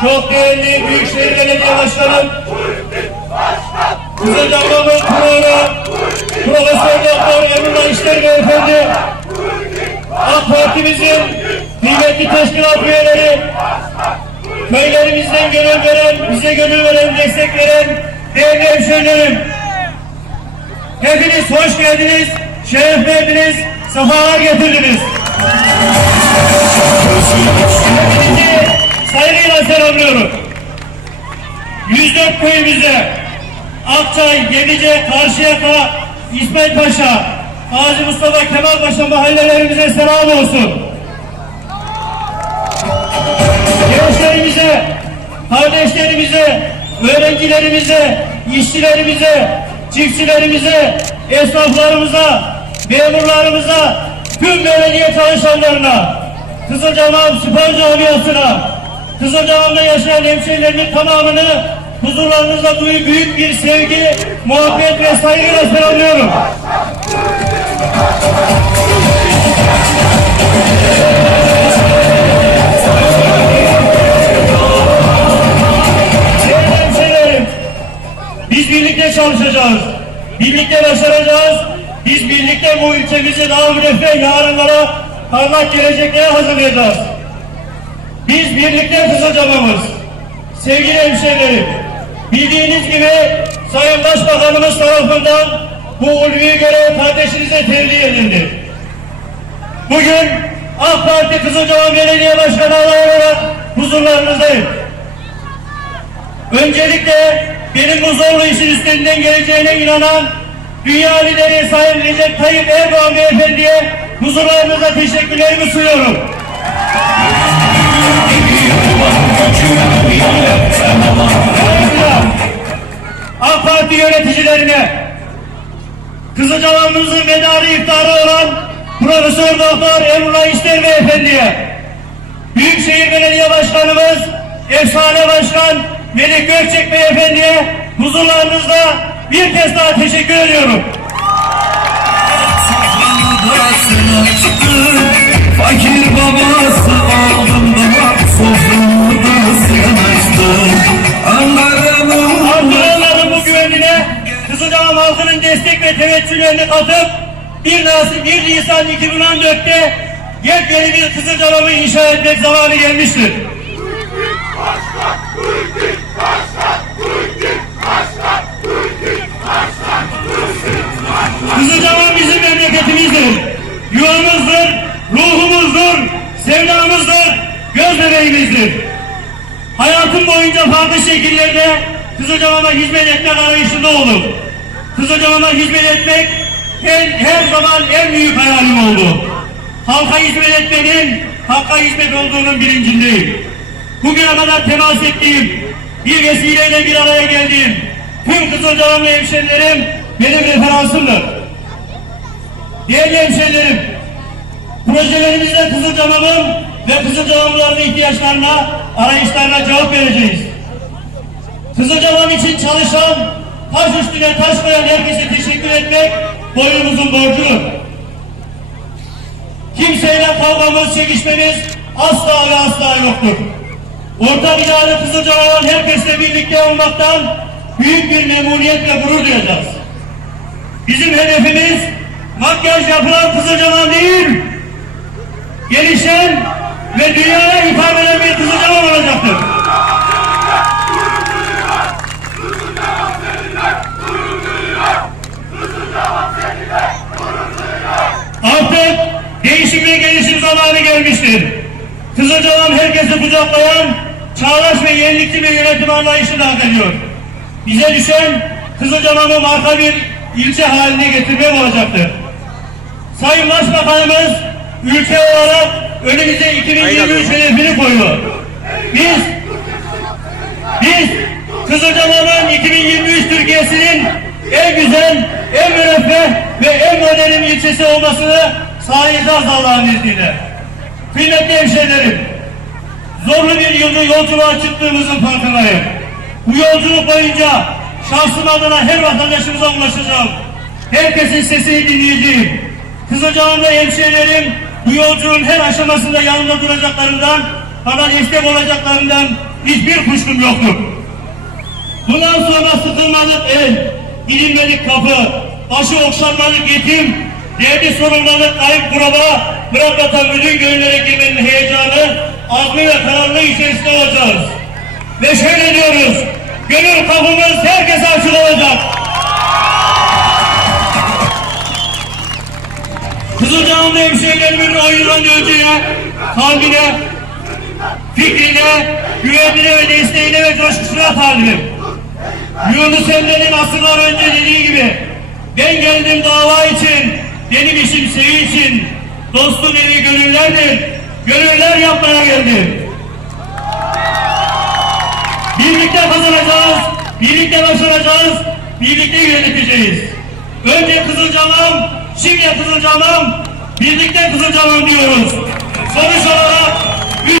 çok değerli Büyükşehir Belediye Başkanım, Kızılcahamam'ın kurulu, Profesör Doktor Emrullah İşler Beyefendi, AK Partimizin kıymetli teşkilat üyeleri, köylerimizden gönül veren, bize gönül veren, destek veren değerli hemşehrilerim. Hepiniz hoş geldiniz, şeref verdiniz, sefalar getirdiniz. Selamlıyorum. 104 köyümüze, Akçay, Gemice, Karşıyaka, İsmet Paşa, Gazi Mustafa Kemal Paşa mahallelerimize selam olsun. Gençlerimize, kardeşlerimize, öğrencilerimize, işçilerimize, çiftçilerimize, esnaflarımıza, memurlarımıza, tüm belediye çalışanlarına, Kızılcahamam Spor Camiası'na, Kızılcahamam'da yaşayan hemşehrilerimin tamamını huzurlarınızda büyük, büyük bir sevgi, muhabbet ve saygıyla selamlıyorum. Biz birlikte çalışacağız. Birlikte başaracağız. Biz birlikte bu ülkemizi daha müreffeh yarınlara, parlak geleceklere hazırlayacağız. Biz birlikte Kızılcamamız. Sevgili hemşehrilerim, bildiğiniz gibi Sayın Başbakanımız tarafından bu ulvi görev kardeşinize tercih edildi. Bugün AK Parti Kızılcahamam Belediye Başkanı olarak huzurlarınızdayım. Öncelikle benim bu zorlu işin üstünden geleceğine inanan dünya lideri Sayın Recep Tayyip Erdoğan Beyefendi'ye huzurlarınıza teşekkürlerimi sunuyorum. Doktor Emrullah İşler Beyefendi'ye Büyükşehir Belediye Başkanımız Efsane Başkan Melik Gökçek Beyefendi'ye huzurlarınızda bir kez daha teşekkür ediyorum. Fakir babası aldığında Sofradasına açtı Ankara'nın Artıranların bu güvenine Kızılcahamam halkının destek ve teveccühlerini katıp 1 Nisan, 1 Nisan 2014'te yepyeni bir Kızılcahamam'ı inşa etmek zamanı gelmiştir. Kızılcahamam bizim memleketimizdir. Yuvamızdır, ruhumuzdur, sevdamızdır, göz bebeğimizdir. Hayatım boyunca farklı şekillerde Kızılcahamam'a hizmet etmek arayışında oldum. Kızılcahamam'a hizmet etmek her, her zaman en büyük hayalim oldu. Halka hizmet etmenin hakka hizmet olduğunun bilincindeyim. Bugüne kadar temas ettiğim, bir vesileyle bir araya geldiğim tüm Kızılcahamamlı hemşerilerim benim referansımdır. Değerli hemşerilerim, projelerimizde Kızılcahamam'ın ve Kızılcahamamlıların ihtiyaçlarına, arayışlarına cevap vereceğiz. Kızılcahamam için çalışan, taş üstüne taş koyan herkese teşekkür etmek boynumuzun borcudur. Kimseyle kavgamız, çekişmemiz asla ve asla yoktur. Orta binada Kızılcahamam herkesle birlikte olmaktan büyük bir memnuniyetle gurur duyacağız. Bizim hedefimiz makyaj yapılan Kızılcahamam değil, gelişen ve dünyaya hitap eden bir Kızılcahamam olacaktır. Artık değişim ve gelişim zamanı gelmiştir. Kızılcahamam herkesi kucaklayan çağdaş ve yenilikçi bir yönetim anlayışını hak ediyor. Bize düşen Kızılcahamam'ı marka bir ilçe haline getirmek olacaktır. Sayın Başbakanımız ülke olarak önümüze 2023 hedefini koyuyor. Biz biz Kızılcahamam'ın 2023 Türkiye'sinin en güzel, en müreffeh ve en modern ilçesi olmasını sağlayacağız Allah'ın izniyle. Kıymetli hemşehrilerim, zorlu bir yılda yolculuğa çıktığımızın farkındayım. Bu yolculuk boyunca şahsım adına her vatandaşımıza ulaşacağım. Herkesin sesini dinleyeceğim. Kızılcahamamlı hemşehrilerim bu yolculuğun her aşamasında yanımda duracaklarından, bana destek olacaklarından hiçbir kuşkum yoktur. Bundan sonra sıkılmadık el, gidilmedik kapı, başı okşanmadık yetim, derdi sorulmadık kayıp kuraba, bırakmatan bütün gönüllere girmenin heyecanı, azmi ve kararlılığı içerisinde olacağız. Ve şöyle diyoruz, gönül kapımız herkese açık olacak. Kızılcahamamlı hemşehrilerimin o yıldan önceye, kalbine, fikrine, güvenine ve desteğine ve coşkusuna talibim. Yunus Emre'nin asırlar önce dediği gibi ben geldim dava için, benim işim sevinçin, dostun evi gönüllerdir, gönüller yapmaya geldim. Birlikte kazanacağız, birlikte başaracağız, birlikte yöneteceğiz. Önce Kızılcamam, şimdi Kızılcamam, birlikte Kızılcamam diyoruz.